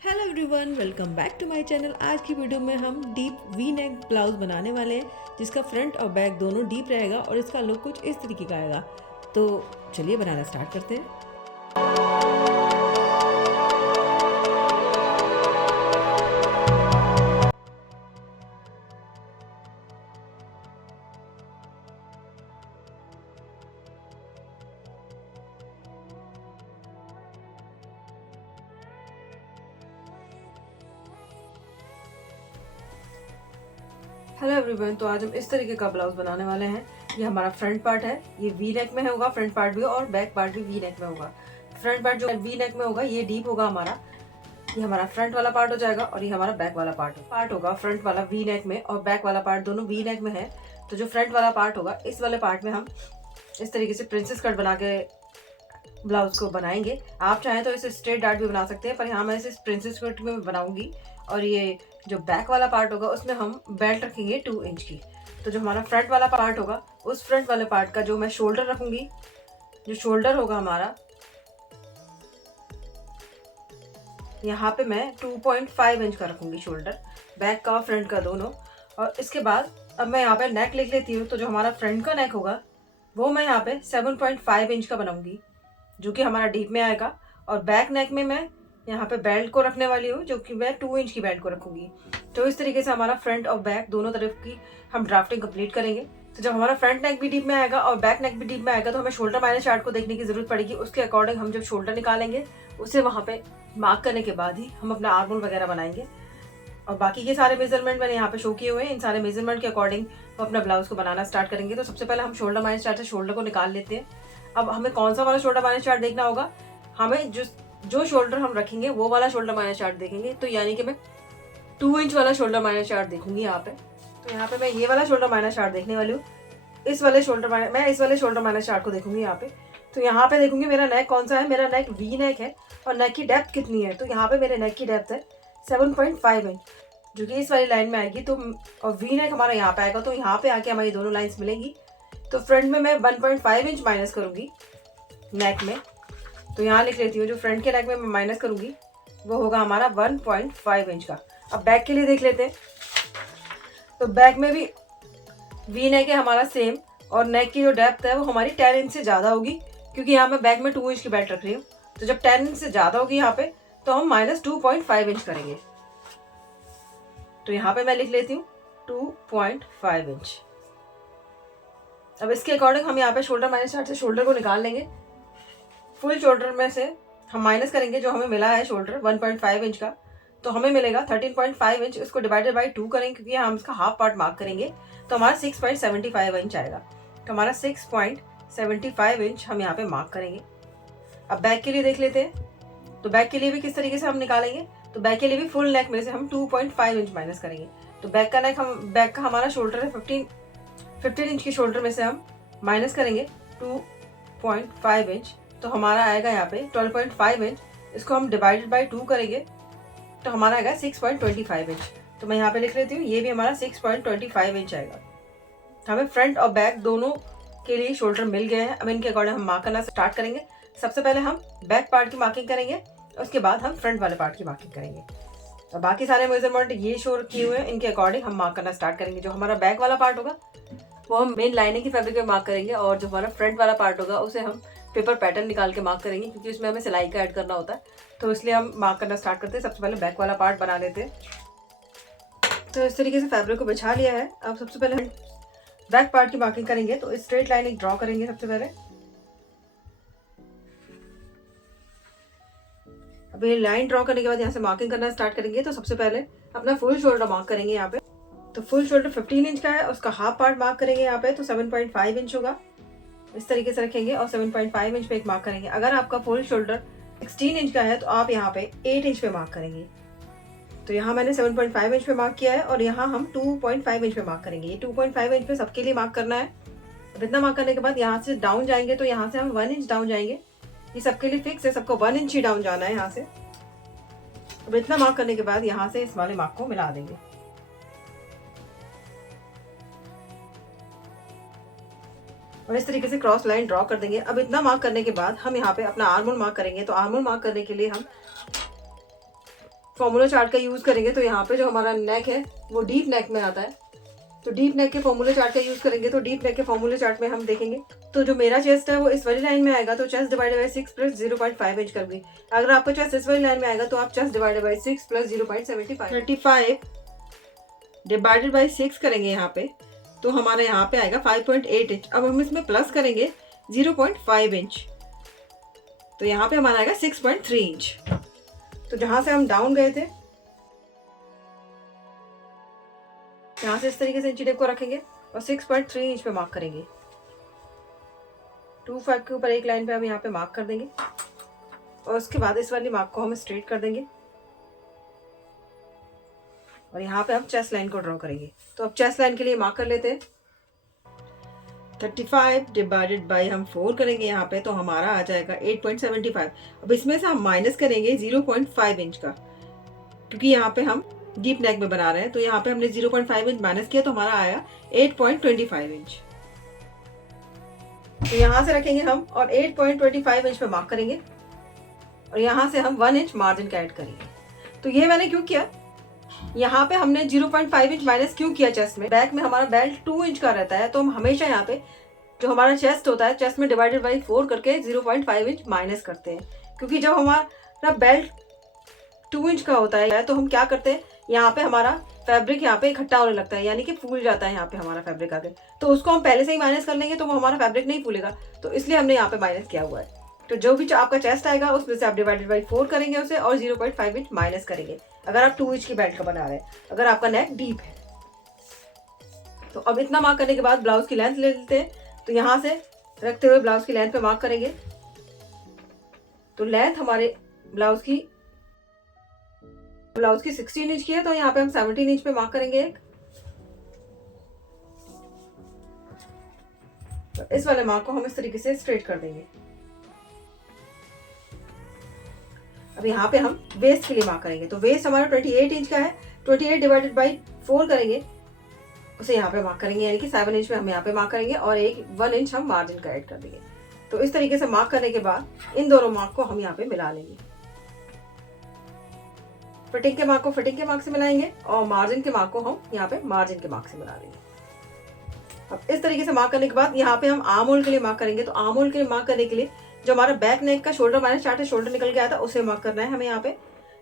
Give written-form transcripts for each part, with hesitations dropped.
Hello everyone, welcome back to my channel. आज की video में हम डीप वी नेक ब्लाउज बनाने वाले हैं, जिसका फ्रंट और बैक दोनों डीप रहेगा और इसका लुक कुछ इस तरीके का आएगा। तो चलिए बनाना स्टार्ट करते हैं। हेलो एवरीवन, तो आज हम इस तरीके का ब्लाउज बनाने वाले हैं। ये हमारा फ्रंट पार्ट है, ये वी नेक में होगा, फ्रंट पार्ट भी, और बैक पार्ट भी वी नेक में होगा। फ्रंट पार्ट जो वी नेक में होगा ये डीप होगा हमारा। ये हमारा फ्रंट वाला पार्ट हो जाएगा और ये हमारा बैक वाला पार्ट होगा। फ्रंट वाला वी नेक में और बैक वाला पार्ट दोनों वी नेक में है। तो जो फ्रंट वाला पार्ट होगा, इस वाले पार्ट में हम इस तरीके से प्रिंसेस कट बना के ब्लाउज को बनाएंगे। आप चाहें तो इसे स्ट्रेट डार्ट भी बना सकते हैं, पर यहाँ मैं इसे प्रिंसेस कट में बनाऊंगी। और ये जो बैक वाला पार्ट होगा उसमें हम बेल्ट रखेंगे 2 इंच की। तो जो हमारा फ्रंट वाला पार्ट होगा, उस फ्रंट वाले पार्ट का जो मैं शोल्डर रखूंगी, जो शोल्डर होगा हमारा, यहाँ पे मैं 2.5 इंच का रखूंगी शोल्डर, बैक का और फ्रंट का दोनों। और इसके बाद अब मैं यहाँ पे नेक लिख लेती हूँ। तो जो हमारा फ्रंट का नेक होगा वो मैं यहाँ पे 7.5 इंच का बनाऊंगी, जो कि हमारा डीप में आएगा। और बैक नेक में मैं यहाँ पे बेल्ट को रखने वाली हूँ, जो कि मैं 2 इंच की बेल्ट को रखूंगी। तो इस तरीके से हमारा फ्रंट और बैक दोनों तरफ की हम ड्राफ्टिंग कंप्लीट करेंगे। तो जब हमारा फ्रंट नेक भी डीप में आएगा और बैक नेक भी डीप में आएगा, तो हमें शोल्डर माइनस चार्ट को देखने की जरूरत पड़ेगी। उसके अकॉर्डिंग हम जब शोल्डर निकालेंगे, उसे वहाँ पे मार्क करने के बाद ही हम अपना आर्म होल वगैरह बनाएंगे। और बाकी के सारे मेजरमेंट मैंने यहाँ पे शो किए हुए हैं। इन सारे मेजरमेंट के अकॉर्डिंग हम अपना ब्लाउज को बनाना स्टार्ट करेंगे। तो सबसे पहले हम शोल्डर माइनस चार्ट से शोल्डर को निकाल लेते हैं। अब हमें कौन सा वाला शोल्डर माइनस चार्ट देखना होगा, हमें जो शोल्डर हम रखेंगे वो वाला शोल्डर माइनस चार्ट देखेंगे। तो यानी कि मैं 2 इंच वाला शोल्डर माइनस चार्ट देखूंगी यहाँ पे। तो यहाँ पे मैं ये वाला शोल्डर माइनस चार्ट देखने वाली हूँ। मैं इस वाले शोल्डर माइनस चार्ट को देखूंगी यहाँ पे। तो यहाँ पे देखूंगी मेरा नेक कौन सा है। मेरा नेक वी नेक है और नेक की डेप्थ कितनी है। तो यहाँ पे मेरे नेक की डेप्थ है 7.5 इंच, जो कि इस वाली लाइन में आएगी। तो और वी नेक हमारा यहाँ पे आएगा, तो यहाँ पे आके हमारी दोनों लाइन्स मिलेंगी। तो फ्रंट में मैं 1.5 इंच माइनस करूंगी नेक में। तो यहाँ लिख लेती हूँ, जो फ्रंट के नेक में मैं माइनस करूंगी वो होगा हमारा 1.5 इंच का। अब बैक के लिए देख लेते हैं। तो बैक में भी वी नेक है हमारा सेम, और नेक की जो डेप्थ है वो हमारी 10 इंच से ज़्यादा होगी, क्योंकि यहाँ मैं बैक में 2 इंच की बेल्ट रख रही हूँ। तो जब 10 इंच से ज़्यादा होगी यहाँ पे, तो हम -2.5 इंच करेंगे। तो यहाँ पे मैं लिख लेती हूँ 2.5 इंच। अब इसके अकॉर्डिंग हम यहाँ पे शोल्डर माइनस चार्ट से शोल्डर को निकाल लेंगे। फुल शोल्डर में से हम माइनस करेंगे जो हमें मिला है शोल्डर 1.5 इंच का, तो हमें मिलेगा 13.5 इंच। इसको डिवाइडेड बाई 2 करेंगे, क्योंकि हम इसका हाफ पार्ट मार्क करेंगे। तो हमारा 6.75 इंच आएगा। तो हमारा 6.75 इंच हम यहाँ पे मार्क करेंगे। अब बैक के लिए देख लेते हैं। तो बैक के लिए भी किस तरीके से हम निकालेंगे। तो बैक के लिए भी फुल नेक में से हम 2.5 इंच माइनस करेंगे। तो बैक का हमारा शोल्डर है 15 इंच की शोल्डर में से हम माइनस करेंगे 2.5 इंच। तो हमारा आएगा यहाँ पे 12.5 इंच। इसको हम डिवाइडेड बाई 2 करेंगे तो हमारा आएगा 6.25 इंच। तो मैं यहाँ पे लिख लेती हूँ, ये भी हमारा 6.25 इंच आएगा। तो हमें फ्रंट और बैक दोनों के लिए शोल्डर मिल गए हैं। अब इनके अकॉर्डिंग हम मार्क करना स्टार्ट करेंगे। सबसे पहले हम बैक पार्ट की मार्किंग करेंगे, उसके बाद हम फ्रंट वाले पार्ट की मार्किंग करेंगे। तो बाकी सारे मेजरमेंट ये शो किए हुए हैं, इनके अकॉर्डिंग हम मार्क करना स्टार्ट करेंगे। जो हमारा बैक वाला पार्ट होगा वो हम मेन लाइनिंग की फैब्रिक में मार्क करेंगे, और जो हमारा फ्रंट वाला पार्ट होगा उसे हम पेपर पैटर्न निकाल के मार्क करेंगे, क्योंकि उसमें हमें सिलाई का ऐड करना होता है। तो इसलिए हम मार्क करना स्टार्ट करते हैं। सबसे पहले बैक वाला पार्ट बना लेते हैं। तो इस तरीके से फैब्रिक को बिछा लिया है। अब सबसे पहले हम बैक पार्ट की मार्किंग करेंगे। तो स्ट्रेट लाइन एक ड्रॉ करेंगे सबसे पहले। अब ये लाइन ड्रॉ करने के बाद यहाँ से मार्किंग करना स्टार्ट करेंगे। तो सबसे पहले अपना फुल शोल्डर मार्क करेंगे यहाँ पे। तो फुल शोल्डर 15 इंच का है, उसका हाफ पार्ट मार्क करेंगे यहाँ पे। तो 7.5 इंच होगा, इस तरीके से रखेंगे और 7.5 इंच पे एक मार्क करेंगे। अगर आपका फुल शोल्डर 16 इंच का है तो आप यहाँ पे 8 इंच पे मार्क करेंगे। तो यहाँ मैंने 7.5 इंच पे मार्क किया है, और यहाँ हम 2.5 इंच पे मार्क करेंगे। ये 2.5 इंच पे सबके लिए मार्क करना है। अब इतना मार्क करने के बाद यहाँ से डाउन जाएंगे। तो यहाँ से हम 1 इंच डाउन जाएंगे। ये सबके लिए फिक्स है, सबको 1 इंच ही डाउन जाना है यहाँ से। अब इतना मार्क करने के बाद यहाँ से इस वाले मार्क को मिला देंगे। और इस तरीके से क्रॉस लाइन ड्रॉ कर देंगे। अब इतना मार्क करने के बाद हम यहाँ पे अपना आर्म होल मार्क करेंगे। तो आर्म होल मार्क करने के लिए हम फॉर्मूला चार्ट का यूज़ करेंगे तो यहाँ पे जो हमारा नेक है वो डीप नेक में आता है। तो डीप नेक के फॉर्मूला चार्ट का यूज़ करेंगे तो डीप नेक के फॉर्मूला चार्ट में हम देखेंगे तो जो मेरा चेस्ट है वो इस वाली लाइन में आएगा, तो chest divided by 6 plus 0.5 inch कर दी। अगर आपका चेस्ट इस वाली लाइन में आएगा तो आप chest divided by 6 plus 0.75 35 divided by 6 करेंगे यहाँ पे, तो हमारे यहाँ पे आएगा 5.8 इंच। अब हम इसमें प्लस करेंगे 0.5 इंच, तो यहाँ पे हमारा आएगा 6.3 इंच। तो जहाँ से हम डाउन गए थे यहाँ से इस तरीके से इंची टेप को रखेंगे और 6.3 इंच पे मार्क करेंगे। 2.5 के ऊपर एक लाइन पे हम यहाँ पे मार्क कर देंगे और उसके बाद इस वाली मार्क को हम स्ट्रेट कर देंगे और यहाँ पे हम चेस्ट लाइन को ड्रॉ करेंगे। तो अब चेस्ट लाइन के लिए मार्क कर लेते हैं। 35 डिवाइडेड बाई हम 4 करेंगे यहाँ पे, तो हमारा आ जाएगा 8.75। अब इसमें से हम माइनस करेंगे 0.5 इंच का, क्योंकि यहाँ पे हम डीप नेक में बना रहे हैं, तो यहाँ पे हमने 0.5 इंच माइनस किया तो हमारा आया 8.25 इंच। तो यहाँ से रखेंगे हम और 8.25 इंच पे मार्क करेंगे और यहाँ से हम 1 इंच मार्जिन का ऐड करेंगे। तो ये मैंने क्यों किया, यहाँ पे हमने 0.5 इंच माइनस क्यों किया चेस्ट में। बैक में हमारा बेल्ट 2 इंच का रहता है, तो हम हमेशा यहाँ पे जो हमारा चेस्ट होता है चेस्ट में डिवाइडेड बाई 4 करके 0.5 इंच माइनस करते हैं, क्योंकि जब हमारा बेल्ट 2 इंच का होता है तो हम क्या करते हैं, यहाँ पे हमारा फैब्रिक यहाँ पे इकट्ठा होने लगता है, यानी कि फूल जाता है यहाँ पे हमारा फैब्रिक आगे, तो उसको हम पहले से ही माइनस कर लेंगे तो वो हमारा फैब्रिक नहीं फूलेगा, तो इसलिए हमने यहाँ पे माइनस किया हुआ है। तो जो भी आपका चेस्ट आएगा उसमें से आप डिवाइडेड बाई 4 करेंगे उसे और 0.5 इंच माइनस करेंगे अगर आप 2 इंच की बेल्ट का बना रहे हैं, अगर आपका नेक डीप है। तो अब इतना मार्क करने के बाद ब्लाउज की लेंथ ले लेते हैं, तो यहाँ से रखते हुए ब्लाउज की लेंथ पे मार्क करेंगे। तो लेंथ हमारे ब्लाउज की 16 इंच की है, तो यहाँ पे हम 17 इंच पे मार्क करेंगे एक। तो इस वाले मार्क को हम इस तरीके से स्ट्रेट कर देंगे। अब यहाँ पे हम वेस्ट के लिए मार्क करेंगे, तो वेस्ट हमारा 28 इंच का है, 28 डिवाइडेड बाई 4 करेंगे उसे यहाँ पे मार्क करेंगे, यानी कि 7 इंच पे हम यहाँ पे मार्क करेंगे और 1 इंच हम मार्जिन का ऐड कर देंगे। तो इस तरीके से मार्क करने के बाद इन दोनों मार्क को हम यहाँ पे मिला लेंगे। फिटिंग के मार्क को फिटिंग के मार्क से मिलाएंगे और मार्जिन के मार्क को हम यहाँ पे मार्जिन के मार्क से मिला लेंगे। अब इस तरीके से मार्क करने के बाद यहाँ पे हम आर्म होल के लिए मार्क करेंगे। तो आर्म होल के लिए मार्क करने के लिए जो हमारा बैक नेक का शोल्डर माइनस चार्ट है, शोल्डर निकल के आया था, उसे मार्क करना है हमें यहाँ पे।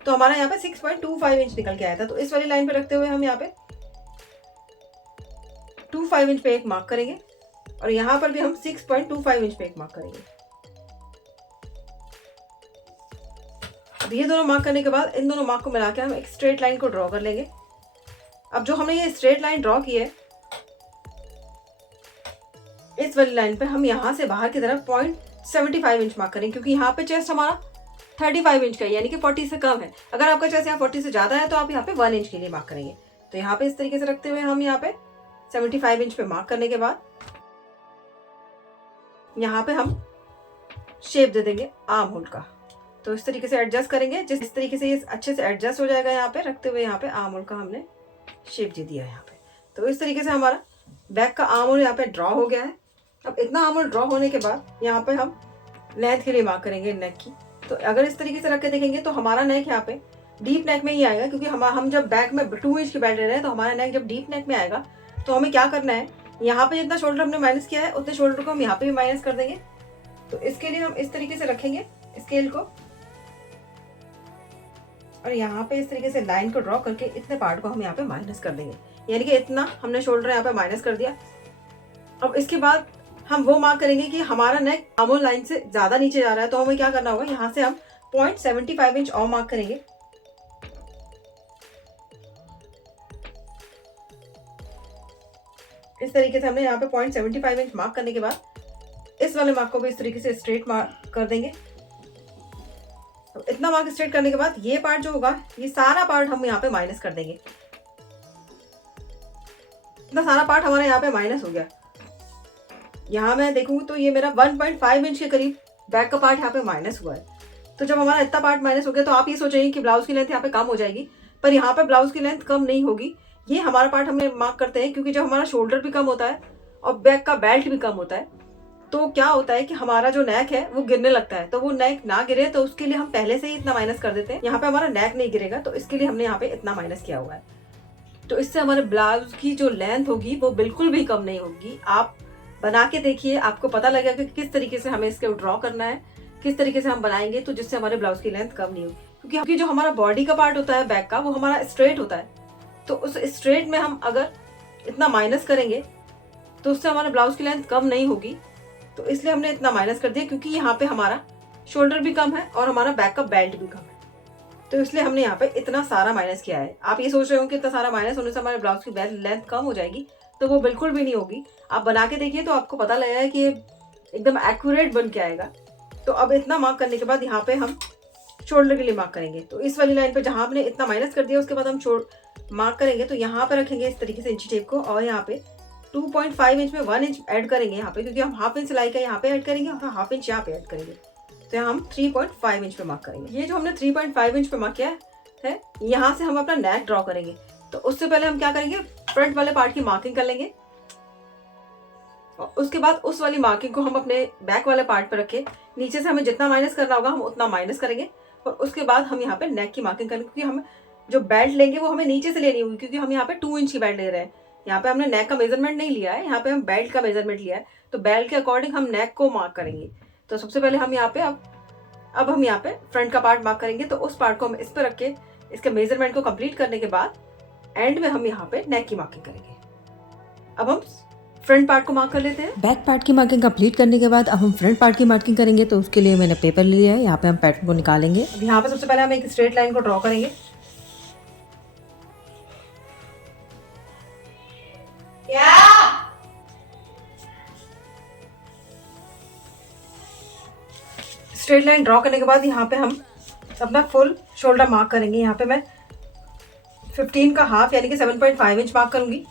तो हमारा यहाँ पे 6.25 इंच निकल के आया था, तो इस वाली लाइन पे रखते हुए हम यहाँ पे 25 इंच पे एक मार्क करेंगे और यहाँ पर भी हम 6.25 इंच पे एक मार्क करेंगे। अब ये दोनों मार्क करने के बाद इन दोनों मार्क को मिला के हम एक स्ट्रेट लाइन को ड्रॉ कर लेंगे। अब जो हमने ये स्ट्रेट लाइन ड्रॉ की है, इस वाली लाइन पे हम यहाँ से बाहर की तरफ 0.75 इंच मार्क करेंगे, क्योंकि यहाँ पे चेस्ट हमारा 35 इंच का है, यानी कि 40 से कम है। अगर आपका चेस्ट यहाँ 40 से ज़्यादा है तो आप यहाँ पे 1 इंच के लिए मार्क करेंगे। तो यहाँ पे इस तरीके से रखते हुए हम यहाँ पे 75 इंच पे मार्क करने के बाद यहाँ पे हम शेप दे देंगे आर्म होल का। तो इस तरीके से एडजस्ट करेंगे, जिस तरीके से ये अच्छे से एडजस्ट हो जाएगा यहाँ पे रखते हुए यहाँ पे आर्म होल का हमने शेप दे दिया है यहाँ पे। तो इस तरीके से हमारा बैक का आर्म होल यहाँ पे ड्रॉ हो गया है। अब इतना आर्म होल ड्रॉ होने के बाद यहाँ पे हम लेंथ के लिए मार्क करेंगे नेक की। तो अगर इस तरीके से रख के देखेंगे तो हमारा नेक यहाँ पे डीप नेक में ही आएगा, क्योंकि हम जब बैक में 2 इंच की बेल्ट ले रहे हैं तो हमारा नेक जब डीप नेक में आएगा तो हमें क्या करना है, यहाँ पे जितना शोल्डर हमने माइनस किया है उतने शोल्डर को हम यहाँ पे भी माइनस कर देंगे। तो इसके लिए हम इस तरीके से रखेंगे स्केल को और यहाँ पे इस तरीके से लाइन को ड्रॉ करके इतने पार्ट को हम यहाँ पे माइनस कर देंगे, यानी कि इतना हमने शोल्डर यहाँ पे माइनस कर दिया। अब इसके बाद हम वो मार्क करेंगे कि हमारा नेक आर्म होल लाइन से ज्यादा नीचे जा रहा है, तो हमें क्या करना होगा, यहाँ से हम 0.75 इंच और मार्क करेंगे। इस तरीके से हमने यहाँ पे 0.75 इंच मार्क करने के बाद इस वाले मार्क को भी इस तरीके से स्ट्रेट मार्क कर देंगे। तो इतना मार्क स्ट्रेट करने के बाद ये पार्ट जो होगा, ये सारा पार्ट हम यहाँ पे माइनस कर देंगे। इतना सारा पार्ट हमारा यहाँ पे माइनस हो गया। यहाँ मैं देखूँ तो ये मेरा 1.5 इंच के करीब बैक का पार्ट यहाँ पे माइनस हुआ है। तो जब हमारा इतना पार्ट माइनस हो गया तो आप ये सोचेंगे कि ब्लाउज की लेंथ यहाँ पे कम हो जाएगी, पर यहाँ पे ब्लाउज की लेंथ कम नहीं होगी। ये हमारा पार्ट हमें मार्क करते हैं क्योंकि जब हमारा शोल्डर भी कम होता है और बैक का बेल्ट भी कम होता है तो क्या होता है कि हमारा जो नेक है वो गिरने लगता है। तो वो नेक ना गिरे तो उसके लिए हम पहले से ही इतना माइनस कर देते हैं। यहाँ पे हमारा नेक नहीं गिरेगा तो इसके लिए हमने यहाँ पे इतना माइनस किया हुआ है। तो इससे हमारे ब्लाउज की जो लेंथ होगी वो बिल्कुल भी कम नहीं होगी। आप बना के देखिए, आपको पता लगेगा कि किस तरीके से हमें इसके ड्रॉ करना है, किस तरीके से हम बनाएंगे तो जिससे हमारे ब्लाउज की लेंथ कम नहीं होगी। क्योंकि जो हमारा बॉडी का पार्ट होता है बैक का, वो हमारा स्ट्रेट होता है। तो उस स्ट्रेट में हम अगर इतना माइनस करेंगे तो उससे हमारे ब्लाउज की लेंथ कम नहीं होगी। तो इसलिए हमने इतना माइनस कर दिया, क्योंकि यहाँ पे हमारा शोल्डर भी कम है और हमारा बैक का बेल्ट भी कम है। तो इसलिए हमने यहाँ पे इतना सारा माइनस किया है। आप ये सोच रहे हो कि इतना सारा माइनस होने से हमारे ब्लाउज की लेंथ कम हो जाएगी, तो वो बिल्कुल भी नहीं होगी। आप बना के देखिए तो आपको पता लगेगा कि ये एकदम एक्यूरेट बन के आएगा। तो अब इतना मार्क करने के बाद यहाँ पे हम शोल्डर के लिए मार्क करेंगे। तो इस वाली लाइन पे जहाँ हमने इतना माइनस कर दिया उसके बाद हम मार्क करेंगे। तो यहाँ पे रखेंगे इस तरीके से इंची टेप को और यहाँ पे 2.5 इंच में 1 इंच ऐड करेंगे यहाँ पे, क्योंकि हम हाफ इंच सिलाई का यहाँ पे ऐड करेंगे और हाफ इंच यहाँ पे ऐड करेंगे। तो यहाँ हम 3.5 इंच पे मार्क करेंगे। ये जो हमने 3.5 इंच पे मार्क किया है, यहाँ से हम अपना नेक ड्रॉ करेंगे। तो उससे पहले हम क्या करेंगे, फ्रंट वाले पार्ट की मार्किंग कर लेंगे और उसके बाद उस वाली मार्किंग को हम अपने बैक वाले पार्ट पर रखे। नीचे से हमें जितना माइनस करना होगा हम उतना माइनस करेंगे और उसके बाद हम यहाँ पे नेक की मार्किंग करेंगे। क्योंकि हम जो बेल्ट लेंगे वो हमें नीचे से लेनी होगी, क्योंकि हम यहाँ पे 2 इंच की बेल्ट ले रहे हैं। यहाँ पे हमने नेक का मेजरमेंट नहीं लिया है, यहाँ पे हम बेल्ट का मेजरमेंट लिया है। तो बेल्ट के अकॉर्डिंग हम नेक को मार्क करेंगे। तो सबसे पहले हम यहाँ पे अब हम यहाँ पे फ्रंट का पार्ट मार्क करेंगे। तो उस पार्ट को हम इस पर रख के इसके मेजरमेंट को कंप्लीट करने के बाद एंड में हम यहाँ पे नेक की मार्किंग करेंगे। अब हम फ्रंट पार्ट को मार्क कर लेते हैं। बैक पार्ट की मार्किंग कंप्लीट करने के बाद अब हम फ्रंट पार्ट की मार्किंग करेंगे। तो उसके लिए मैंने पेपर लिया है, यहाँ पे हम पैटर्न को निकालेंगे। अब यहाँ पे सबसे पहले हम एक स्ट्रेट लाइन को ड्रॉ करेंगे। स्ट्रेट लाइन ड्रॉ करने के बाद यहाँ पे हम अपना फुल शोल्डर मार्क करेंगे। यहाँ पे मैं 15 का हाफ यानी कि 7.5 इंच मार्क करूंगी।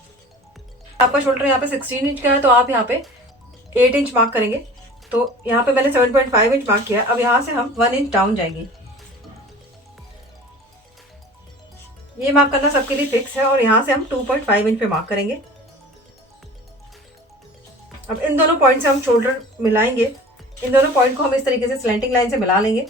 आपका शोल्डर यहाँ पे 16 इंच का है तो आप यहाँ पे 8 इंच मार्क करेंगे। तो यहाँ पे मैंने 7.5 इंच मार्क किया। अब यहाँ से हम 1 इंच डाउन जाएंगे। ये मार्क करना सबके लिए फिक्स है और यहाँ से हम 2.5 इंच पे मार्क करेंगे। अब इन दोनों पॉइंट से हम शोल्डर मिलाएंगे। इन दोनों पॉइंट को हम इस तरीके से स्लैंटिंग लाइन से मिला लेंगे।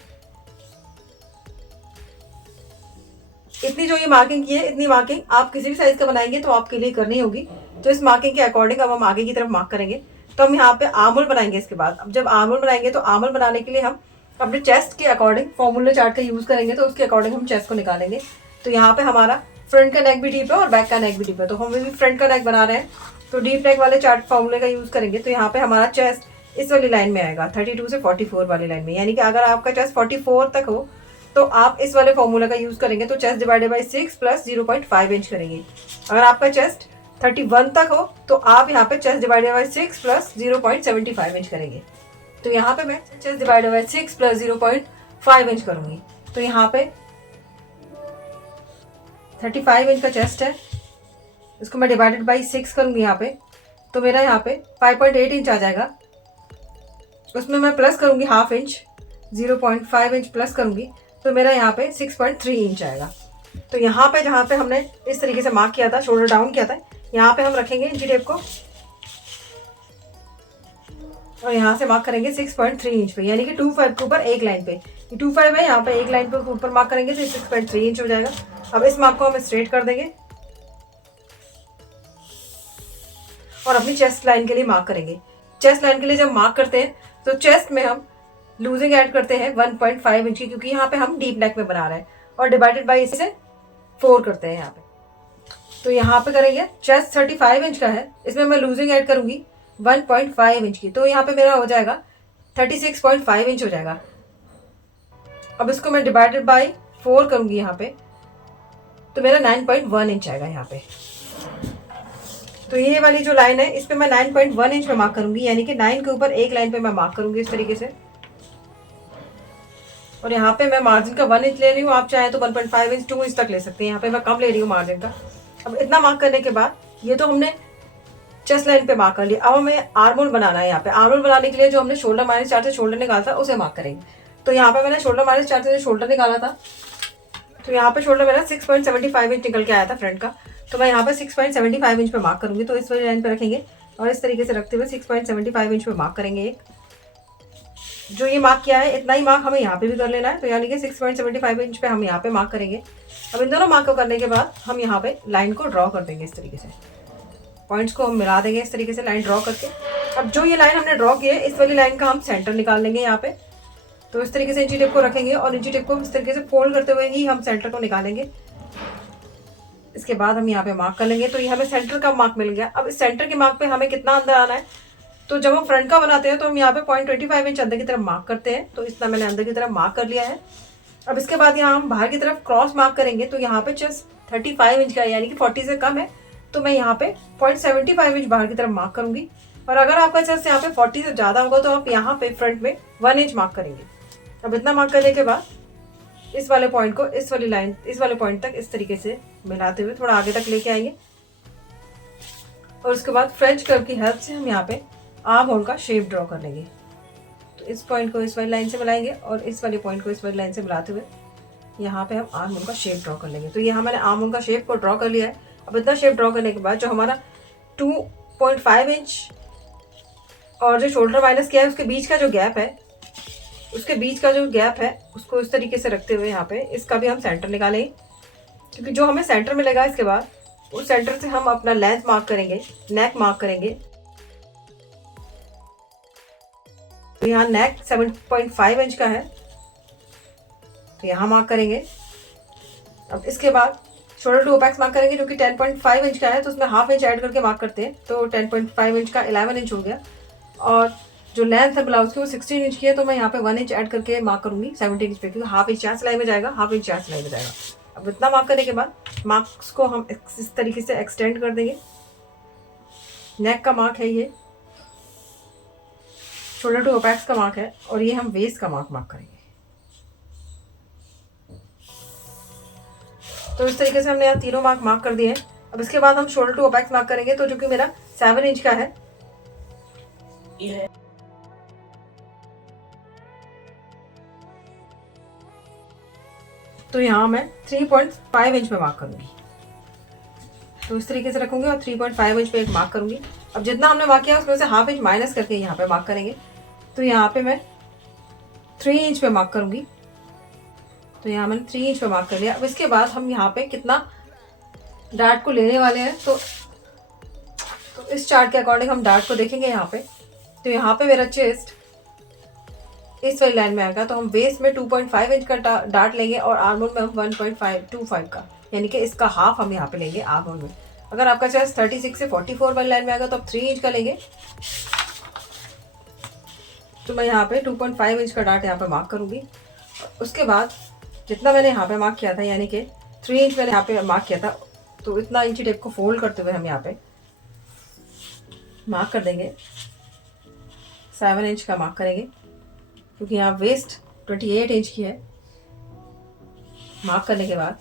इतनी जो ये मार्किंग की है, इतनी मार्किंग आप किसी भी साइज का बनाएंगे तो आपके लिए करनी होगी। तो इस मार्किंग के अकॉर्डिंग अब हम आगे की तरफ मार्क करेंगे। तो हम यहाँ पे आर्म होल बनाएंगे। इसके बाद अब जब आर्म होल बनाएंगे तो आर्म होल बनाने के लिए हम अपने चेस्ट के अकॉर्डिंग फॉर्मूला चार्ट का यूज करेंगे। तो उसके अकॉर्डिंग हम चेस्ट को निकालेंगे। तो यहाँ पे हमारा फ्रंट का नेक भी डीप है और बैक का नेक भी डीप है। तो हम भी फ्रंट का नेक बना रहे हैं तो डीप नेक वाले चार्ट फॉर्मूले का यूज करेंगे। तो यहाँ पे हमारा चेस्ट इस वाली लाइन में आएगा, 32 से 44 वाली लाइन में। यानी कि अगर आपका चेस्ट 44 तक हो तो आप इस वाले फॉर्मूला का यूज करेंगे। तो chest divided by 6 plus 0.5 inch करेंगे। अगर आपका चेस्ट 31 तक हो तो आप यहाँ पे chest divided by 6 plus 0.75 inch करेंगे। तो यहाँ पे मैं chest divided by 6 plus 0.5 inch करूंगी। तो यहाँ पे 35 इंच का चेस्ट है, इसको मैं डिवाइडेड बाई 6 करूंगी यहाँ पे। तो मेरा यहाँ पे 5.8 इंच आ जाएगा। उसमें मैं प्लस करूंगी हाफ इंच, 0.5 इंच प्लस करूंगी तो मेरा यहाँ पे 6.3 इंच आएगा। तो यहाँ पे जहाँ पे हमने इस तरीके से मार्क किया था, शोल्डर डाउन किया था, यहाँ पे हम रखेंगे इंची टेप को और यहाँ से मार्क करेंगे 6.3 इंच पे, यानी कि 25 के ऊपर एक लाइन पे। ये 25 है, यहाँ पे एक लाइन पे ऊपर मार्क करेंगे तो 6.3 इंच हो जाएगा। अब इस मार्क को हम स्ट्रेट कर देंगे और अपनी चेस्ट लाइन के लिए मार्क करेंगे। चेस्ट लाइन के लिए जब मार्क करते हैं तो चेस्ट में हम लूजिंग ऐड करते हैं 1.5 इंच की, क्योंकि यहाँ पे हम डीप नेक में बना रहे हैं, और डिवाइडेड बाई इसे 4 करते हैं यहाँ पे। तो यहाँ पे करेंगे चेस्ट 35 इंच का है, इसमें मैं लूजिंग ऐड करूंगी 1.5 इंच की। तो यहाँ पे मेरा हो जाएगा 36.5 इंच हो जाएगा। अब इसको मैं डिवाइडेड बाई 4 करूंगी यहाँ पे तो मेरा 9.1 इंच आएगा यहाँ पे। तो ये वाली जो लाइन है इस पे मैं 9.1 इंच पे मार्क करूंगी, यानी कि 9 के ऊपर एक लाइन पे मैं मार्क करूंगी इस तरीके से। और यहाँ पे मैं मार्जिन का 1 इंच ले रही हूँ, आप चाहे तो 1.5 इंच 2 इंच तक ले सकते हैं। यहाँ पे मैं कम ले रही हूँ मार्जिन का। अब इतना मार्क करने के बाद ये तो हमने चेस्ट लाइन पे मार्क कर लिया। अब हमें आर्म होल बनाना है। यहाँ पे आर्म होल बनाने के लिए जो हमने शोल्डर माइनस 4 से शोल्डर निकाला था उसे मार्क करेंगे। तो यहाँ पे मैंने शोल्डर माइनस 4 से शोल्डर निकाला था, तो यहाँ पे शोल्डर मेरा 6.75 इंच निकल के आया था फ्रंट का। तो मैं यहाँ पे 6.75 इंच पे मार्क करूंगी। तो इस वाली लाइन पे रखेंगे। और इस तरीके से रखते हुए 6.75 इंच पे मार्क करेंगे। एक जो ये मार्क किया है इतना ही मार्क हमें यहाँ पे भी कर लेना है, तो यानी कि 6.75 इंच पे हम यहाँ पे मार्क करेंगे। अब इन दोनों मार्क को करने के बाद हम यहाँ पे लाइन को ड्रॉ कर देंगे। इस तरीके से पॉइंट्स को हम मिला देंगे, इस तरीके से लाइन ड्रॉ करके। अब जो ये लाइन हमने ड्रॉ की है इस वाली लाइन का हम सेंटर निकाल लेंगे यहाँ पे। तो इस तरीके से इंची टेप को रखेंगे और इंची टेप को इस तरीके से फोल्ड करते हुए ही हम सेंटर को निकालेंगे। इसके बाद हम यहाँ पे मार्क कर लेंगे, तो ये हमें सेंटर का मार्क मिल गया। अब इस सेंटर के मार्क पे हमें कितना अंदर आना है, तो जब हम फ्रंट का बनाते हैं तो हम यहाँ पे 0.25 इंच अंदर की तरफ मार्क करते हैं। तो इतना मैंने अंदर की तरफ मार्क कर लिया है। अब इसके बाद यहाँ हम बाहर की तरफ क्रॉस मार्क करेंगे, तो यहाँ पे जस्ट 35 इंच का यानी कि 40 से कम है, तो मैं यहाँ पे 0.75 इंच बाहर की तरफ मार्क करूंगी। और अगर आपका चेस्ट यहाँ पे 40 से ज़्यादा होगा तो आप यहाँ पे फ्रंट में 1 इंच मार्क करेंगे। अब इतना मार्क करने के बाद इस वाले पॉइंट को इस वाली लाइन इस वाले पॉइंट तक इस तरीके से मिलाते हुए थोड़ा आगे तक लेके आएंगे। और उसके बाद फ्रेंच कर्व की हेल्प से हम यहाँ पे आर्म होल का शेप ड्रॉ कर लेंगे। तो इस पॉइंट को इस वाली लाइन से मिलाएंगे और इस वाले पॉइंट को इस वाली लाइन से मिलाते हुए यहाँ पे हम आर्म होल का शेप ड्रॉ कर लेंगे। तो यहाँ मैंने आर्म होल का शेप को ड्रॉ कर लिया है। अब इतना शेप ड्रॉ करने के बाद जो हमारा 2.5 इंच और जो शोल्डर माइनस किया है उसके बीच का जो गैप है, उसको इस तरीके से रखते हुए यहाँ पे इसका भी हम सेंटर निकालेंगे, क्योंकि जो हमें सेंटर मिलेगा इसके बाद उस सेंटर से हम अपना लेंथ मार्क करेंगे, नेक मार्क करेंगे। तो यहाँ नेक 7.5 इंच का है, तो यहाँ मार्क करेंगे। अब इसके बाद शोल्डर टू ओपेक्स मार्क करेंगे जो कि 10.5 इंच का है, तो उसमें हाफ इंच ऐड करके मार्क करते हैं। तो 10.5 इंच का 11 इंच हो गया। और जो लेंथ है ब्लाउज की वो 16 इंच की है, तो मैं यहाँ पे 1 इंच ऐड करके मार्क करूंगी 17 इंच पे, क्योंकि हाफ इंच यहाँ सिलाई में जाएगा, हाफ इंच यहाँ सिलाई में जाएगा। अब इतना मार्क करने के बाद मार्क्स को हम इस तरीके से एक्सटेंड कर देंगे। नेक का मार्क है ये, शोल्डर टू ओपेक्स का मार्क है, और ये हम वेस्ट का मार्क करेंगे। तो इस तरीके से हमने यहाँ तीनों मार्क कर दिए हैं। अब इसके बाद हम शोल्डर टू ओपेक्स मार्क करेंगे, तो जो कि मेरा 7 इंच का है, तो यहाँ मैं 3.5 इंच पे मार्क करूंगी। तो इस तरीके से रखूंगी और 3.5 इंच पे एक मार्क करूंगी। अब जितना हमने मार्क किया उसमें से हाफ इंच माइनस करके यहाँ पे मार्क करेंगे। तो यहाँ पे मैं 3 इंच पे मार्क करूंगी। तो यहाँ मैंने 3 इंच पे मार्क कर लिया। अब इसके बाद हम यहाँ पे कितना डार्ट को लेने वाले हैं, तो इस चार्ट के अकॉर्डिंग हम डार्ट को देखेंगे यहाँ पे। तो यहाँ पे मेरा चेस्ट इस वाली लाइन में आएगा, तो हम वेस्ट में 2.5 इंच का डार्ट लेंगे और आर्म होल में हम 1.525 का, यानी कि इसका हाफ हम यहाँ पे लेंगे आर्म होल में। अगर आपका चेस्ट 36 से 44 वाली लाइन में आएगा तो आप 3 इंच का लेंगे। तो मैं यहाँ पे 2.5 इंच का डार्ट यहाँ पे मार्क करूंगी। उसके बाद जितना मैंने यहाँ पे मार्क किया था, यानी कि 3 इंच मैंने यहाँ पे मार्क किया था, तो इतना इंची टेप को फोल्ड करते हुए हम यहाँ पे मार्क कर देंगे। 7 इंच का मार्क करेंगे, क्योंकि यहाँ वेस्ट 28 इंच की है। मार्क करने के बाद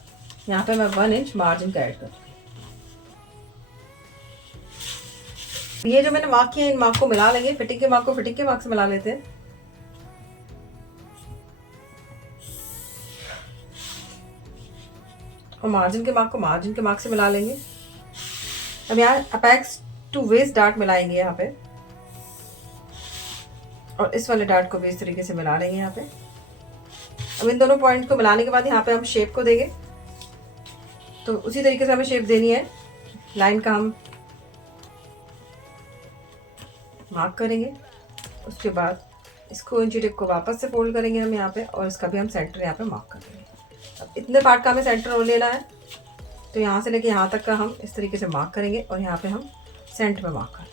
यहाँ पे मैं 1 इंच मार्जिन का ऐड करूँगी। ये जो मैंने मार्क किया इन मार्क को मिला लेंगे, फिटिंग के मार्क को फिटिंग के मार्क से मिला लेते हैं। और मार्जिन के मार्क को मार्जिन के मार्क से मिला लेंगे। अब यहाँ अपेक्स टू वेस्ट डार्ट मिलाएंगे यहाँ पे, और इस वाले डार्ट को भी इस तरीके से मिला लेंगे यहाँ पे। अब इन दोनों पॉइंट को मिलाने के बाद यहाँ पे हम शेप को देंगे। तो उसी तरीके से हमें शेप देनी है। लाइन का हम मार्क करेंगे, उसके बाद इसको इंची टेप को वापस से फोल्ड करेंगे हम यहाँ पे, और इसका भी हम सेंटर यहाँ पे मार्क कर देंगे। अब इतने पार्ट का हमें सेंटर लेना है, तो यहाँ से लेके यहाँ तक का हम इस तरीके से मार्क करेंगे और यहाँ पे हम सेंटर पे मार्क करेंगे।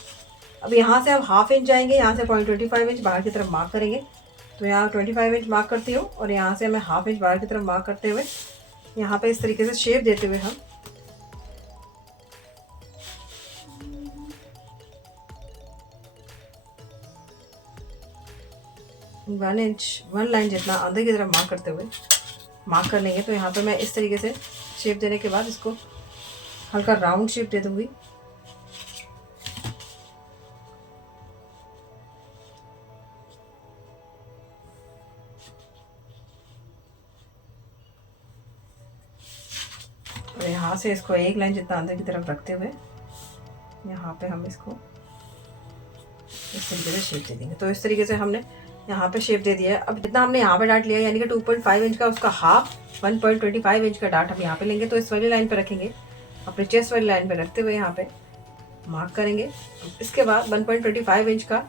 अब यहाँ से हम हाफ इंच जाएंगे, यहाँ से 0.25 इंच बाहर की तरफ मार्क करेंगे। तो यहाँ 25 इंच मार्क करती हूँ और यहाँ से मैं हाफ इंच बाहर की तरफ मार्क करते हुए यहाँ पे इस तरीके से शेप देते हुए हम वन लाइन जितना अंदर की तरफ मार्क करते हुए मार्क कर लेंगे। तो यहाँ पे मैं इस तरीके से शेप देने के बाद इसको हल्का राउंड शेप दे दूंगी। और यहाँ से इसको एक लाइन जितना अंदर की तरफ रखते हुए यहाँ पे हम इसको इस तरीके से शेप दे देंगे। तो इस तरीके से हमने यहाँ पे शेप दे दिया है। अब जितना हमने यहाँ पे डाट लिया यानी कि 2.5 इंच का, उसका हाफ 1.25 इंच का डाट हम यहाँ पे लेंगे। तो इस वाली लाइन पे रखेंगे, अपने चेस्ट वाली लाइन पे रखते हुए यहाँ पे मार्क करेंगे। इसके बाद 1.25 इंच का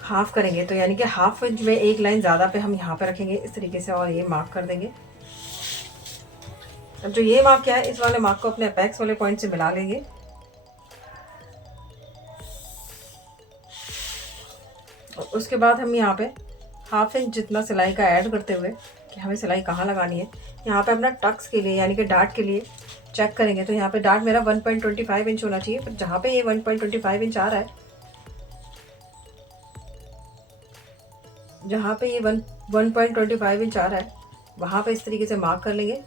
हाफ करेंगे, तो यानी कि हाफ इंच में एक लाइन ज़्यादा पे हम यहाँ पे रखेंगे इस तरीके से, और ये मार्क कर देंगे। अब जो ये मार्क किया है, इस वाले मार्क को अपने अपेक्स वाले पॉइंट से मिला लेंगे। और उसके बाद हम यहाँ पे हाफ इंच जितना सिलाई का ऐड करते हुए कि हमें सिलाई कहाँ लगानी है, यहाँ पे अपना टक्स के लिए यानी कि डार्ट के लिए चेक करेंगे। तो यहाँ पे डार्ट मेरा 1.25 इंच होना चाहिए, पर जहाँ पे ये 1.25 इंच आ रहा है, जहाँ पे ये 1.25 इंच आ रहा है, वहाँ पे इस तरीके से मार्क कर लेंगे।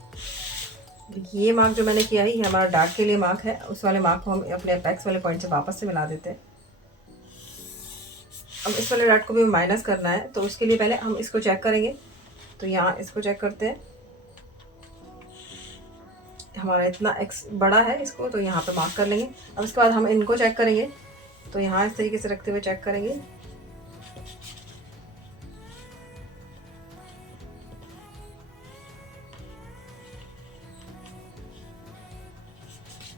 ये मार्क जो मैंने किया है ये हमारा डार्ट के लिए मार्क है। उस वाले मार्क को हम अपने अपेक्स वाले पॉइंट से वापस से मिला देते हैं। अब इस वाले डार्ट को भी माइनस करना है, तो उसके लिए पहले हम इसको चेक करेंगे। तो यहाँ इसको चेक करते हैं, हमारा इतना एक्स बड़ा है इसको, तो यहाँ पे मार्क कर लेंगे। अब इसके बाद हम इनको चेक करेंगे, तो यहाँ इस तरीके से रखते हुए चेक करेंगे।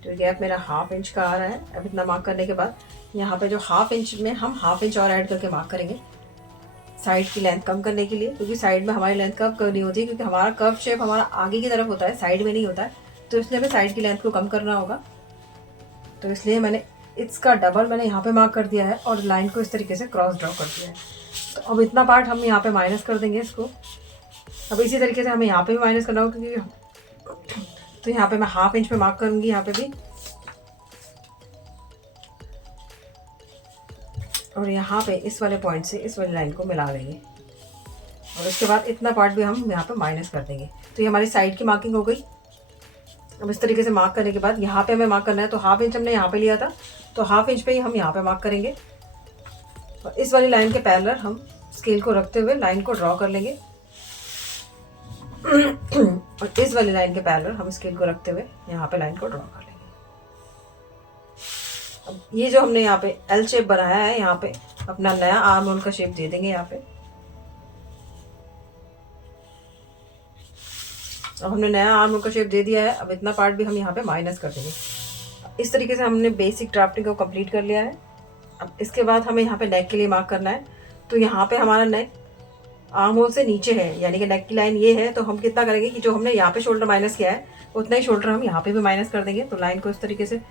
तो गैप मेरा हाफ इंच का आ रहा है। अब इतना मार्क करने के बाद यहाँ पे जो हाफ इंच में हम हाफ इंच और ऐड करके मार्क करेंगे साइड की लेंथ कम करने के लिए, क्योंकि साइड में हमारी लेंथ कम करनी होती है, क्योंकि हमारा कर्व शेप हमारा आगे की तरफ होता है, साइड में नहीं होता है। तो इसलिए हमें साइड की लेंथ को कम करना होगा। तो इसलिए मैंने इसका डबल मैंने यहाँ पे मार्क कर दिया है और लाइन को इस तरीके से क्रॉस ड्रॉ कर दिया है। तो अब इतना पार्ट हम यहाँ पे माइनस कर देंगे इसको। अब इसी तरीके से हमें यहाँ पे भी माइनस करना होगा, क्योंकि तो यहाँ पे मैं हाफ इंच पे मार्क करूँगी यहाँ पे भी, और यहाँ पे इस वाले पॉइंट से इस वाली लाइन को मिला लेंगे। और उसके बाद इतना पार्ट भी हम यहाँ पे माइनस कर देंगे। तो ये हमारी साइड की मार्किंग हो गई। अब इस तरीके से मार्क करने के बाद यहाँ पे हमें मार्क करना है, तो हाफ इंच हमने यहाँ पे लिया था, तो हाफ इंच पे ही हम यहाँ पे मार्क करेंगे। और इस वाली लाइन के पैरेलल हम स्केल को रखते हुए लाइन को ड्रॉ कर लेंगे। और इस वाली लाइन के पैरेलल हम स्केल को रखते हुए यहाँ पे लाइन को ड्रॉ कर लेंगे। अब ये जो हमने यहाँ पे एल शेप बनाया है, यहाँ पे अपना नया आर्म होल का शेप दे देंगे यहाँ पे। अब हमने नया आर्म होल का शेप दे दिया है। अब इतना पार्ट भी हम यहाँ पे माइनस कर देंगे। इस तरीके से हमने बेसिक ड्राफ्टिंग को कंप्लीट कर लिया है। अब इसके बाद हमें यहाँ पे नेक के लिए मार्क करना है। तो यहाँ पे हमारा नेक आर्म होल से नीचे है, यानी कि नेक की लाइन ये है। तो हम कितना करेंगे कि जो हमने यहाँ पे शोल्डर माइनस किया है उतना ही शोल्डर हम यहाँ पे भी माइनस कर देंगे। तो लाइन को इस तरीके से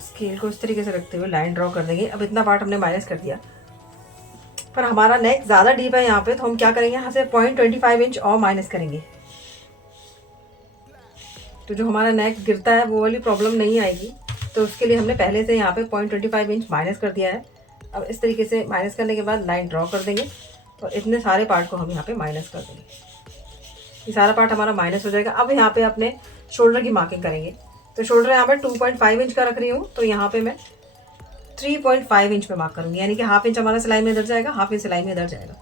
स्केल को इस तरीके से रखते हुए लाइन ड्रॉ कर देंगे। अब इतना पार्ट हमने माइनस कर दिया, पर हमारा नेक ज़्यादा डीप है यहाँ पे, तो हम क्या करेंगे, यहाँ से 0.25 इंच और माइनस करेंगे। तो जो हमारा नेक गिरता है वो वाली प्रॉब्लम नहीं आएगी। तो उसके लिए हमने पहले से यहाँ पे 0.25 इंच माइनस कर दिया है। अब इस तरीके से माइनस करने के बाद लाइन ड्रॉ कर देंगे और इतने सारे पार्ट को हम यहाँ पे माइनस कर देंगे। ये सारा पार्ट हमारा माइनस हो जाएगा। अब यहाँ पे अपने शोल्डर की मार्किंग करेंगे। तो शोल्डर यहाँ पे 2.5 इंच का रख रही हूँ, तो यहाँ पे मैं 3.5 इंच पे मार्क करूँगी, यानी कि हाफ इंच हमारा सिलाई में इधर जाएगा, हाफ इंच सिलाई में इधर जाएगा।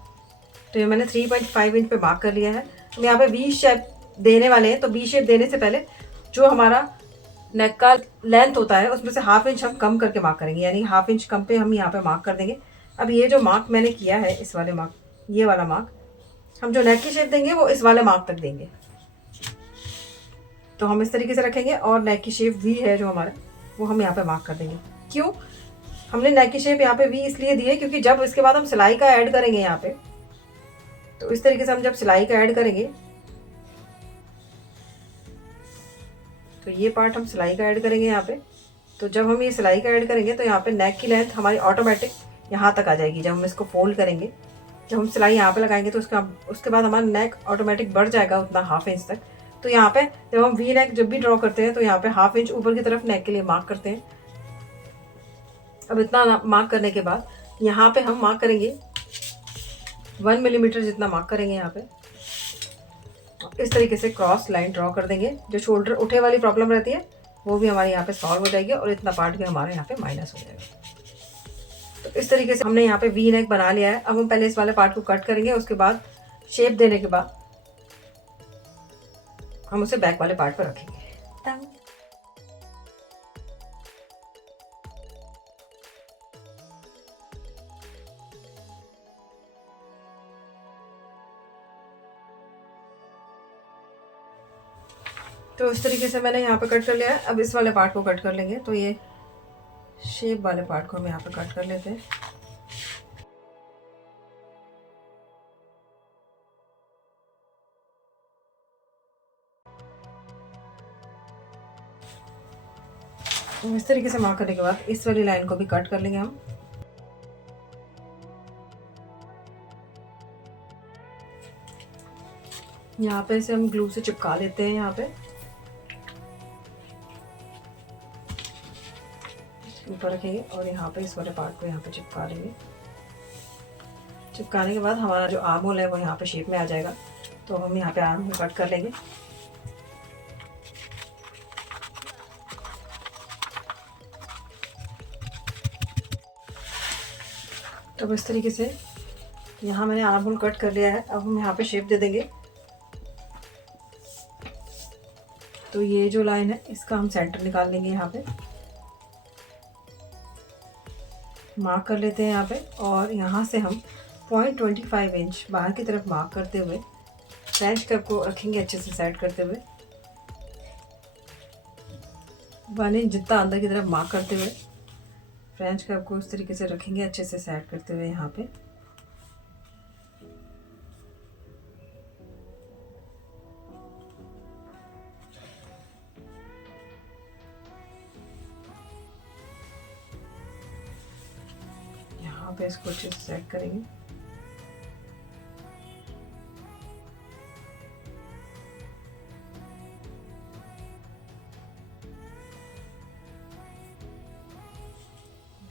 तो ये मैंने 3.5 इंच पे मार्क कर लिया है। हम यहाँ पे वी शेप देने वाले हैं, तो वी शेप देने से पहले जो हमारा नेक का लेंथ होता है उसमें से हाफ इंच हम कम करके मार्क करेंगे, यानी हाफ इंच कम पे हम यहाँ पे मार्क कर देंगे। अब ये जो मार्क मैंने किया है, इस वाले मार्क, ये वाला मार्क, हम जो नेक की शेप देंगे वो इस वाले मार्क तक देंगे। तो हम इस तरीके से रखेंगे और नेक की शेप वी है जो हमारा, वो हम यहाँ पे मार्क कर देंगे। क्यों हमने नेक की शेप यहाँ पे वी इसलिए दी है, क्योंकि जब इसके बाद हम सिलाई का ऐड करेंगे यहाँ पे, तो इस तरीके से हम जब सिलाई का ऐड करेंगे, तो ये पार्ट हम सिलाई का ऐड करेंगे यहाँ पे। तो जब हम ये सिलाई का ऐड करेंगे तो यहाँ पे नेक की लेंथ हमारी ऑटोमेटिक यहाँ तक आ जाएगी। जब हम इसको फोल्ड करेंगे, जब हम सिलाई यहाँ पे लगाएंगे, तो उसके बाद हमारा नेक ऑटोमेटिक बढ़ जाएगा उतना हाफ इंच तक। तो यहाँ पे जब हम वी नेक जब भी ड्रॉ करते हैं तो यहाँ पे हाफ इंच ऊपर की तरफ नेक के लिए मार्क करते हैं। अब इतना मार्क करने के बाद यहाँ पे हम मार्क करेंगे 1 मिलीमीटर जितना मार्क करेंगे यहाँ पे। इस तरीके से क्रॉस लाइन ड्रॉ कर देंगे। जो शोल्डर उठे वाली प्रॉब्लम रहती है वो भी हमारे यहाँ पे सॉल्व हो जाएगी और इतना पार्ट भी हमारे यहाँ पे माइनस हो जाएगा। तो इस तरीके से हमने यहाँ पे वी नेक बना लिया है। अब हम पहले इस वाले पार्ट को कट करेंगे, उसके बाद शेप देने के बाद हम उसे बैक वाले पार्ट पर रखेंगे। तो इस तरीके से मैंने यहाँ पे कट कर लिया है। अब इस वाले पार्ट को कट कर लेंगे। तो ये शेप वाले पार्ट को हम यहाँ पे कट कर लेते हैं। तो इस तरीके से मार्क करने के बाद इस वाली लाइन को भी कट कर लेंगे हम। यहाँ पे इसे हम ग्लू से चिपका लेते हैं। यहाँ पे ऊपर रखेंगे और यहाँ पे इस वाले पार्ट को यहाँ पे चिपका लेंगे। चिपकाने के बाद हमारा जो आर्म होल है वो यहाँ पे शेप में आ जाएगा। तो हम यहाँ पे आर्म होल कट कर लेंगे। तो इस तरीके से यहाँ मैंने आर्म होल कट कर लिया है। अब हम यहाँ पे शेप दे देंगे। तो ये जो लाइन है इसका हम सेंटर निकाल लेंगे। यहाँ पे मार्क कर लेते हैं यहाँ पे, और यहाँ से हम 0.25 इंच बाहर की तरफ मार्क करते हुए फ्रेंच कर्व को रखेंगे अच्छे से सेट करते हुए। 1 इंच जितना अंदर की तरफ मार्क करते हुए फ्रेंच कर्व को इस तरीके से रखेंगे अच्छे से सेट करते हुए। यहाँ पे इसको अच्छे से सेट करेंगे।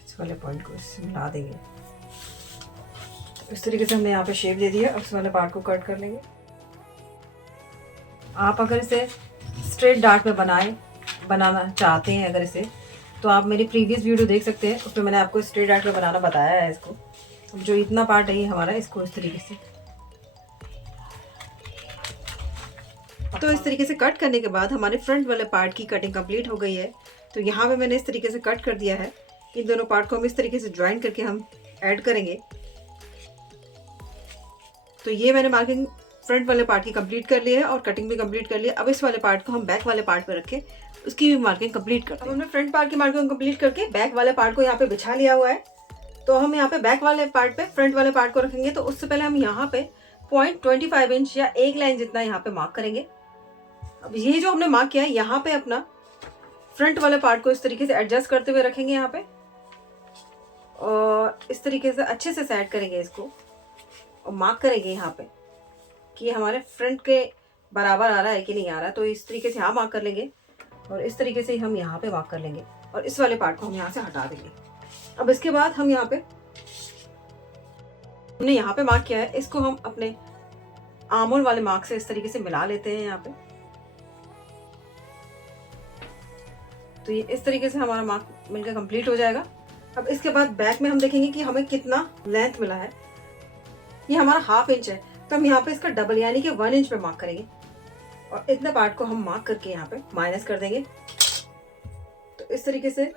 इस वाले पॉइंट को इससे मिला देंगे। तो इस तरीके से हमने यहाँ पे शेप दे दिया। अब इस वाले पार्ट को कट कर लेंगे। आप अगर इसे स्ट्रेट डार्ट में बनाना चाहते हैं अगर इसे, तो आप मेरी प्रीवियस वीडियो देख सकते हैं। उसमें मैंने आपको स्ट्रेट डार्ट में बनाना बताया है इसको। अब जो इतना पार्ट है ये हमारा, इसको इस तरीके से, तो इस तरीके से कट करने के बाद हमारे फ्रंट वाले पार्ट की कटिंग कंप्लीट हो गई है। तो यहाँ पे मैंने इस तरीके से कट कर दिया है। इन दोनों पार्ट को हम इस तरीके से ज्वाइन करके हम ऐड करेंगे। तो ये मैंने मार्किंग फ्रंट वाले पार्ट की कंप्लीट कर ली है और कटिंग भी कंप्लीट कर लिया। अब इस वाले पार्ट को हम बैक वाले पार्ट पे रख के उसकी भी मार्किंग कंप्लीट करते हैं। अब हमने फ्रंट पार्ट की मार्किंग कंप्लीट करके बैक वाले पार्ट को यहाँ पे बिछा लिया हुआ है। तो हम यहाँ पे बैक वाले पार्ट पे फ्रंट वाले पार्ट को रखेंगे। तो उससे पहले हम यहाँ पे 0.25 इंच या 1 लाइन जितना यहाँ पे मार्क करेंगे। अब ये जो हमने मार्क किया है यहाँ पे अपना फ्रंट वाले पार्ट को इस तरीके से एडजस्ट करते हुए रखेंगे यहाँ पे, और इस तरीके से अच्छे से सेट करेंगे इसको और मार्क करेंगे यहाँ पे कि हमारे फ्रंट के बराबर आ रहा है कि नहीं आ रहा है। तो इस तरीके से यहाँ मार्क कर लेंगे और इस तरीके से हम यहाँ पे मार्क कर लेंगे और इस वाले पार्ट को हम यहाँ से हटा देंगे। अब इसके बाद हम यहाँ पे हमने यहाँ पे मार्क किया है, इसको हम अपने आर्महोल वाले मार्क से इस तरीके से मिला लेते हैं यहाँ पे। तो ये इस तरीके से हमारा मार्क मिलकर कंप्लीट हो जाएगा। अब इसके बाद बैक में हम देखेंगे कि हमें कितना लेंथ मिला है। ये हमारा 1/2 इंच है, तो हम यहाँ पे इसका डबल यानी कि 1 इंच पे मार्क करेंगे और इतने पार्ट को हम मार्क करके यहाँ पे माइनस कर देंगे। तो इस तरीके से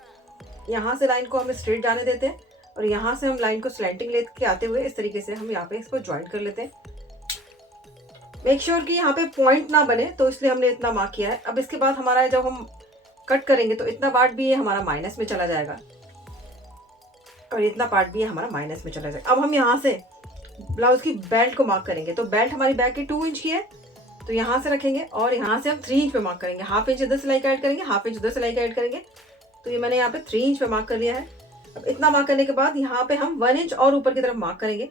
यहाँ से लाइन को हम स्ट्रेट जाने देते हैं और यहाँ से हम लाइन को स्लैंटिंग लेके आते हुए इस तरीके से हम यहाँ पे इसको ज्वाइंट कर लेते हैं। मेक श्योर कि यहाँ पे पॉइंट ना बने, तो इसलिए हमने इतना मार्क किया है। अब इसके बाद हमारा जब हम कट करेंगे तो इतना पार्ट भी ये हमारा माइनस में चला जाएगा और इतना पार्ट भी हमारा माइनस में चला जाएगा। अब हम यहाँ से ब्लाउज की बेल्ट को मार्क करेंगे। तो बेल्ट हमारी बैक की 2 इंच की है, तो यहाँ से रखेंगे और यहाँ से हम 3 इंच पे मार्क करेंगे। 1/2 इंच इधर सिलाई का ऐड करेंगे, 1/2 इंच उधर सिलाई का ऐड करेंगे। तो ये मैंने यहाँ पे 3 इंच पे मार्क कर लिया है। अब इतना मार्क करने के बाद यहाँ पे हम 1 इंच और ऊपर की तरफ मार्क करेंगे।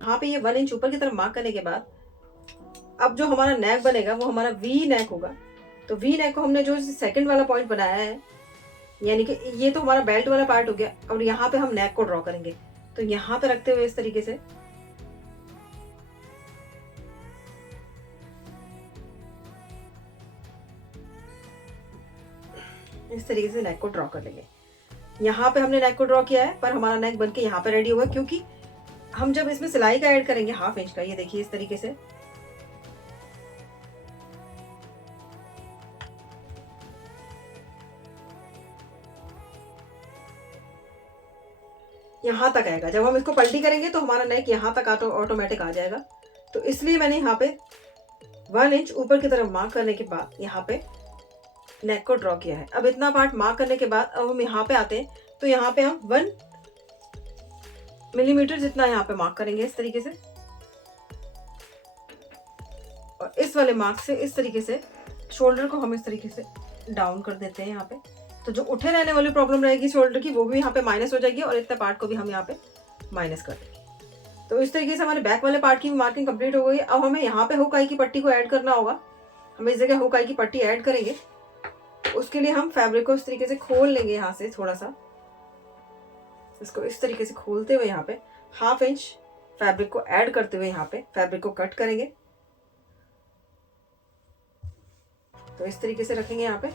यहाँ पे ये 1 इंच ऊपर की तरफ मार्क करने के बाद अब जो हमारा नेक बनेगा वो हमारा वी नेक होगा। तो वी नेक को हमने जो सेकंड वाला पॉइंट बनाया है, यानी कि ये तो हमारा बेल्ट वाला पार्ट हो गया, और यहाँ पे हम नेक को ड्रॉ करेंगे। तो यहाँ पे रखते हुए इस तरीके से नेक को ड्रॉ कर लेंगे। यहाँ पे हमने नेक को ड्रॉ किया है, पर हमारा नेक बनके यहाँ पे रेडी हुआ, क्योंकि हम जब इसमें सिलाई का ऐड करेंगे 1/2 इंच का, ये देखिए इस तरीके से यहाँ तक आएगा। जब हम इसको पलटी करेंगे तो हमारा नेक यहाँ तक ऑटोमेटिक आ जाएगा। तो इसलिए मैंने यहाँ पे 1 इंच ऊपर की तरफ मार्क करने के बाद यहाँ पे नेक को ड्रॉ किया है। अब इतना पार्ट मार्क करने के बाद अब हम यहाँ पे आते हैं, तो यहाँ पे हम 1 मिलीमीटर जितना यहाँ पे मार्क करेंगे इस तरीके से, और इस वाले मार्क से इस तरीके से शोल्डर को हम इस तरीके से डाउन कर देते हैं यहाँ पे। तो जो उठे रहने वाली प्रॉब्लम रहेगी शोल्डर की वो भी यहाँ पे माइनस हो जाएगी, और इतने पार्ट को भी हम यहाँ पे माइनस कर देंगे। तो इस तरीके से हमारे बैक वाले पार्ट की मार्किंग कंप्लीट हो गई। अब हमें यहाँ पे हुक आई की पट्टी को ऐड करना होगा। हम इस जगह हुक आई की पट्टी ऐड करेंगे। उसके लिए हम फैब्रिक को इस तरीके से खोल लेंगे, यहाँ से थोड़ा सा इसको इस तरीके से खोलते हुए यहाँ पे 1/2 इंच फैब्रिक को ऐड करते हुए यहाँ पे फैब्रिक को कट करेंगे। तो इस तरीके से रखेंगे यहाँ पे,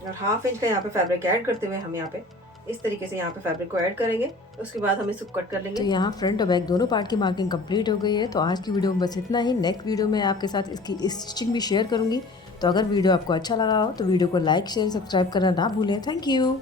और 1/2 इंच का यहाँ पे फैब्रिक ऐड करते हुए हम यहाँ पे इस तरीके से यहाँ पे फैब्रिक को ऐड करेंगे। उसके बाद हम इसको कट कर लेंगे। तो यहाँ फ्रंट और बैक दोनों पार्ट की मार्किंग कंप्लीट हो गई है। तो आज की वीडियो में बस इतना ही। नेक्स्ट वीडियो में आपके साथ इसकी स्टिचिंग भी शेयर करूँगी। तो अगर वीडियो आपको अच्छा लगा हो तो वीडियो को लाइक शेयर सब्सक्राइब करना ना भूलें। Thank you.